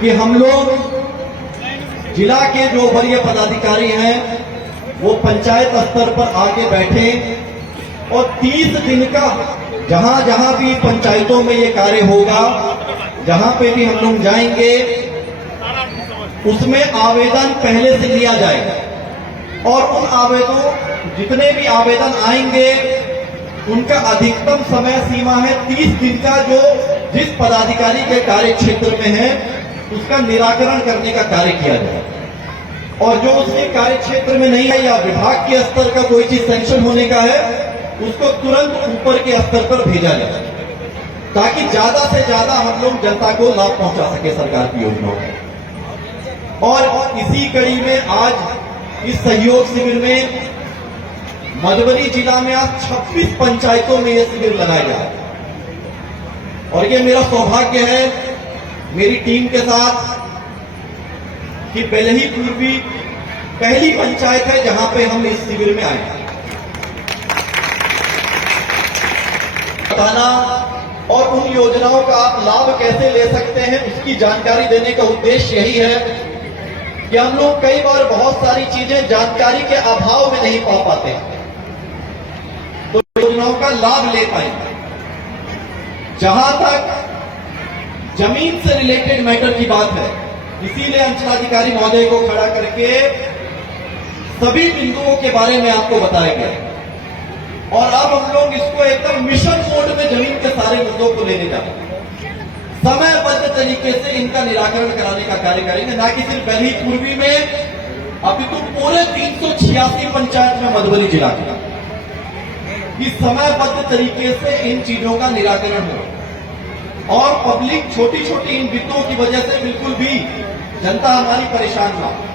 कि हम लोग जिला के जो वरीय पदाधिकारी हैं वो पंचायत स्तर पर आके बैठे और 30 दिन का जहां जहां भी पंचायतों में ये कार्य होगा, जहां पे भी हम लोग जाएंगे, उसमें आवेदन पहले से लिया जाएगा और उन आवेदनों जितने भी आवेदन आएंगे उनका अधिकतम समय सीमा है 30 दिन का, जो जिस पदाधिकारी के कार्य क्षेत्र में है उसका निराकरण करने का कार्य किया जाए। और जो उसके कार्य क्षेत्र में नहीं है या विभाग के स्तर का कोई चीज सैंक्शन होने का है उसको तुरंत ऊपर के स्तर पर भेजा जाए, ताकि ज्यादा से ज्यादा हम लोग जनता को लाभ पहुंचा सके सरकार की योजनाओं का। और इसी कड़ी में आज इस सहयोग शिविर में मधुबनी जिला में आज 26 पंचायतों में यह शिविर लगाया जा रहा है। और ये मेरा सौभाग्य है मेरी टीम के साथ कि बेलही पूर्वी पहली पंचायत है जहां पे हम इस शिविर में आए। बताना और उन योजनाओं का आप लाभ कैसे ले सकते हैं उसकी जानकारी देने का उद्देश्य यही है कि हम लोग कई बार बहुत सारी चीजें जानकारी के अभाव में नहीं पा पाते, तो योजनाओं का लाभ ले पाएंगे। जहां तक जमीन से रिलेटेड मैटर की बात है, इसीलिए अंचलाधिकारी महोदय को खड़ा करके सभी बिंदुओं के बारे में आपको बताया गया और अब हम लोग इसको एकदम मिशन मोड में जमीन के सारे मुद्दों को लेने जा रहे हैं। समयबद्ध तरीके से इनका निराकरण कराने का कार्य करेंगे, ना कि सिर्फ बेलही पूर्वी में, अभी तो पूरे 386 पंचायत में मधुबनी जिला का इस समयबद्ध तरीके से इन चीजों का निराकरण हो और पब्लिक छोटी छोटी इन बिंदुओं की वजह से बिल्कुल भी जनता हमारी परेशान ना हो।